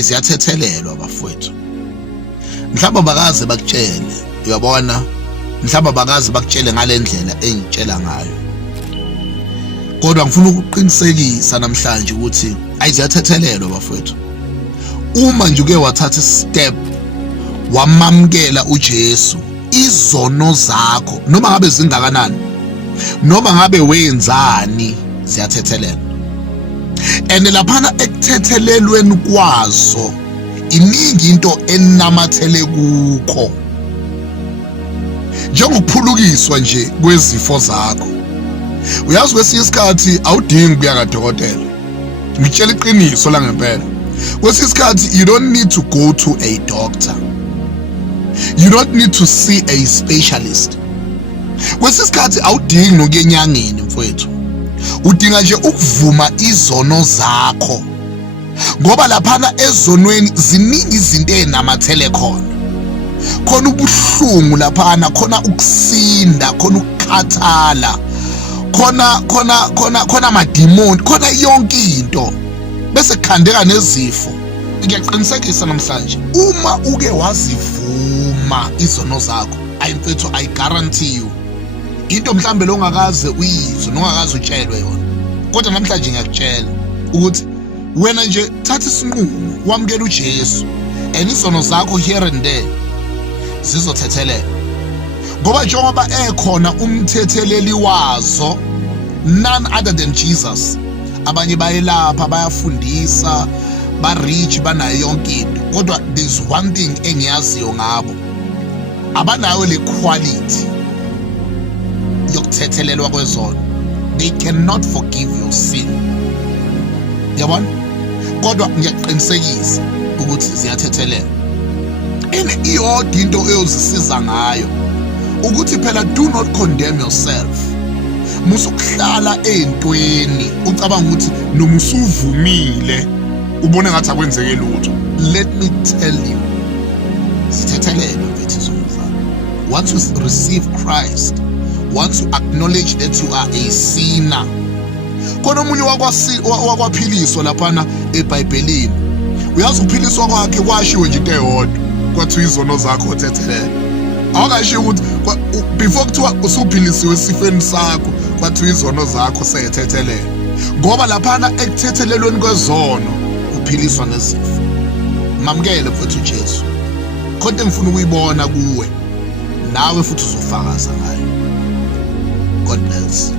ayiziyathethelelwa bafowethu. Mhlawumbe bakaze bakutshele, uyabona, mhlawumbe bakaze bakutshele ngalendlela engitshela ngayo, kodwa ngifuna ukuqinisekisa namhlanje ukuthi ayiziyathethelelwa bafowethu. Uma nje uke wathatha step wamamkela uJesu, izono zakho noma ngabe zingakanani, noma ngabe wenzani, ziyathethelela. And laphana ekuthethelelweni kwazo iningi into enamathele kukho, njengokuphulukiswa nje kwezifo zakho. Uyazi kwesinye isikhathi awudingi kuya kadokotela, ngitshela iqiniso la ngempela. Kwesinye isikhathi you don't need to go to a doctor, you don't need to see a specialist. Kwesinye isikhathi awudingi nokuya enyangeni mfowethu, udinga nje ukuvuma izono zakho, ngoba laphana ezonweni ziningi izinto enamathele khona. Khona ubuhlungu laphana, khona ukusinda, khona ukukhathala, khona amadimoni, khona yonke into, bese kukhandeka nezifo. Ngiyaqinisekisa namhlanje uma uke wazivuma izono zakho, ayimfethu, I guarantee you into mhlambe lo ongakaze uyizwe nongakaze utshelwe yona, kodwa namhlanje ngiyakutshela ukuthi wena nje thatha isinqumo wamukela uJesu, and izono zakho here and there zizothethelela. Ngoba njengoba ekhona umthetheleli wazo, none other than Jesus. Abanye bayelapha, bayafundisa, ba-rich, banayo yonke into, kodwa there's one thing engiyaziyo ngabo, abanayo le quality yokuthethelelwa kwezono. They cannot forgive your sin, yabona, kodwa ngiyaqinisekisa ukuthi ziyathethelela. And iyodwa into eyozisiza ngayo ukuthi phela do not condemn yourself. Musukuhlala entweni ucabanga ukuthi noma usuvumile ubone ngathi akwenzeke lutho. Let me tell you, zithethelelwe mfethu izono zakho. Once you receive Christ, once you acknowledge that you are a sinner, khona omunye wakwaphiliswa laphana eBhayibhelini. Uyazi ukuphiliswa kwakhe kwashiwe nje into eyodwa, kwathiwa izono zakho thethelela. Awukashiwo ukuthi before kuthiwa usuphilisiwe esifeni sakho, kwathiwa izono zakho seyethethelela. Ngoba laphana ekuthethelelweni kwezono kuphiliswa nezifo. Mamukele mfethu uJesu, khona engifuna ukuyibona kuwe, nawe futhi uzofakaza ngayo. God bless.